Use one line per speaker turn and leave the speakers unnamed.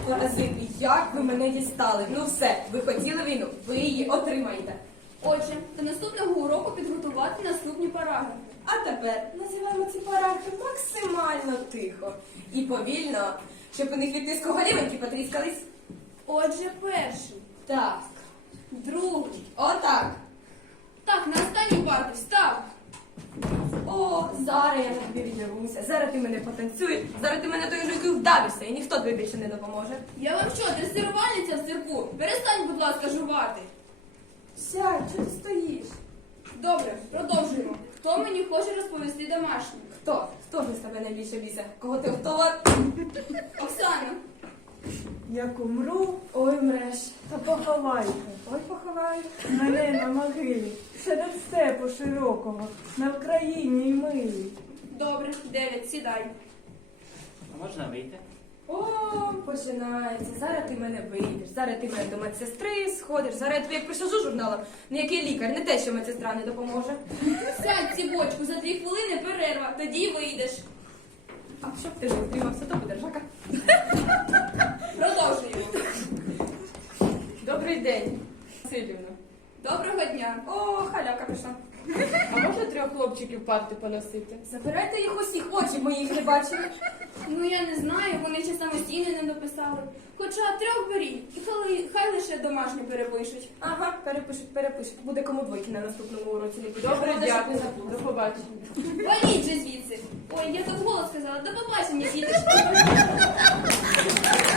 Паразити, як ви мене дістали? Ну все, ви хотіли війну, ви її отримаєте.
Отже, до наступного уроку підготувати наступні параграфи.
А тепер називаємо ці параграфи максимально тихо і повільно, щоб у них від тиску голівоньки потріскались.
Отже, перший,
Так,
другий.
отак.
Так, на останній парті встав.
О, зараз я на тобі відірвуся, зараз ти мене потанцюєш, зараз ти мене тою жуйкою вдавишся, і ніхто тобі більше не допоможе.
Я вам що, дресирувальниця в цирку? Перестань, будь ласка, жувати.
Сядь, чого ти стоїш?
Добре, продовжуємо. Хто мені хоче розповісти домашнє?
Хто? Хто ж з тебе найбільше бійся? Кого ти готова?
Оксана.
Як умру,
Ой, мреш.
то поховайте
Ой, поховаю.
мене на могилі, серед степу широкого, на Вкраїні й милій.
Добре, 9, сідай.
А можна вийти?
О, починається. Зараз ти мене вийдеш, зараз ти мене до медсестри сходиш, зараз я тобі як присажу журналом, ніякий лікар, не те, що медсестра не допоможе.
Сядь, цібочку, за 2 хвилини перерва, тоді вийдеш.
А щоб ти не втримався, то буде ржака.
Продовжуємо.
Добрий день, Сильівна.
Доброго дня.
О, халяка пішла.
А можна 3 хлопчиків парти поносити?
Забирайте їх усіх, очі моїх не бачили.
Ну я не знаю, вони ще самостійно не дописали. Хоча 3 беріть, і хай лише домашні перепишуть.
Ага, перепишуть. Буде кому двойки на наступному уроці ліпити.
Добре,
Головне, щоб не
дякую.
забули.
До побачення.
Валіть же звідси. Ой, я так голос сказала, до побачення, діточки.